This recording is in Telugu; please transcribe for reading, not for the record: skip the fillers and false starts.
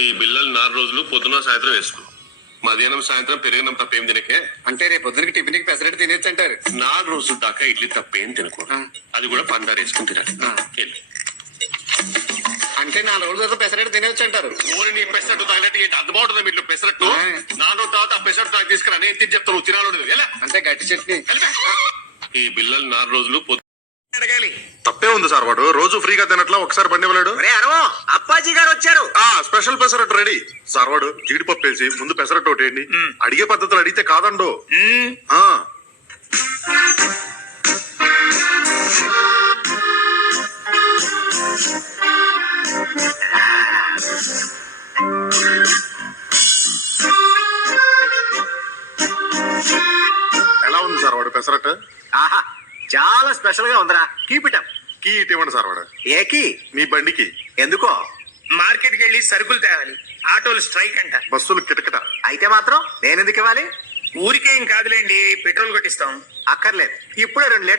ఈ బిల్లలు 4 రోజులు పొద్దున సాయంత్రం వేసుకో. మధ్యాహ్నం సాయంత్రం పెరిగినం తప్పేం తినకే. అంటే రేపు పొద్దునకి టిఫిన్ కి పెసరెట్ తినేచ్చు అంటారు. 4 రోజుల దాకా ఇడ్లీ తప్పేం తినకూడదు. అది కూడా పందారు వేసుకుని తినాలి. అంటే 4 రోజుల తర్వాత పెసరెట్ తినేచ్చు అంటారు. ఊరి నీ పెసరట్టు తాగినట్టు ఏంటి అందుబాటుతుంది మీట్లో పెసరట్టు. 4 రోజుల తర్వాత ఆ పెసరట్టు తాగి తీసుకురా. నేను తిని చెప్తాను తినాలి. ఎలా అంటే గట్టి చట్నీ. ఈ బిల్లలు 4 రోజులు అడగాలి. తప్పే ఉంది సార్, వాడు రోజు ఫ్రీగా తినట్లా ఒకసారి బండి ఇవ్వలేడు. అప్పాజీ గారు వచ్చారు. Special pesarattu ready sir. వాడు జీడిపప్పు వేసి ముందు పెసరట్టు ఒకటి వేయండి. అడిగే పద్ధతులు అడిగితే కాదండు. ఎలా ఉంది సార్ వాడు పెసరట్టు? ఆహా, చాలా స్పెషల్ గా ఉందిరా. Keep it up. కీ ఇటు ఇవ్వండి సార్. వాడు ఏకి మీ బండికి ఎందుకో మార్కెట్ కి వెళ్ళి సరుకులు తేవాలి. ఆటోలు స్ట్రైక్ అంట. బస్సులు కిటకిట. అయితే మాత్రం నేను ఎందుకు ఇవ్వాలి? ఊరికేం కాదులేండి, పెట్రోల్ కొట్టిస్తాం. అక్కర్లేదు, ఇప్పుడే 2 లీటర్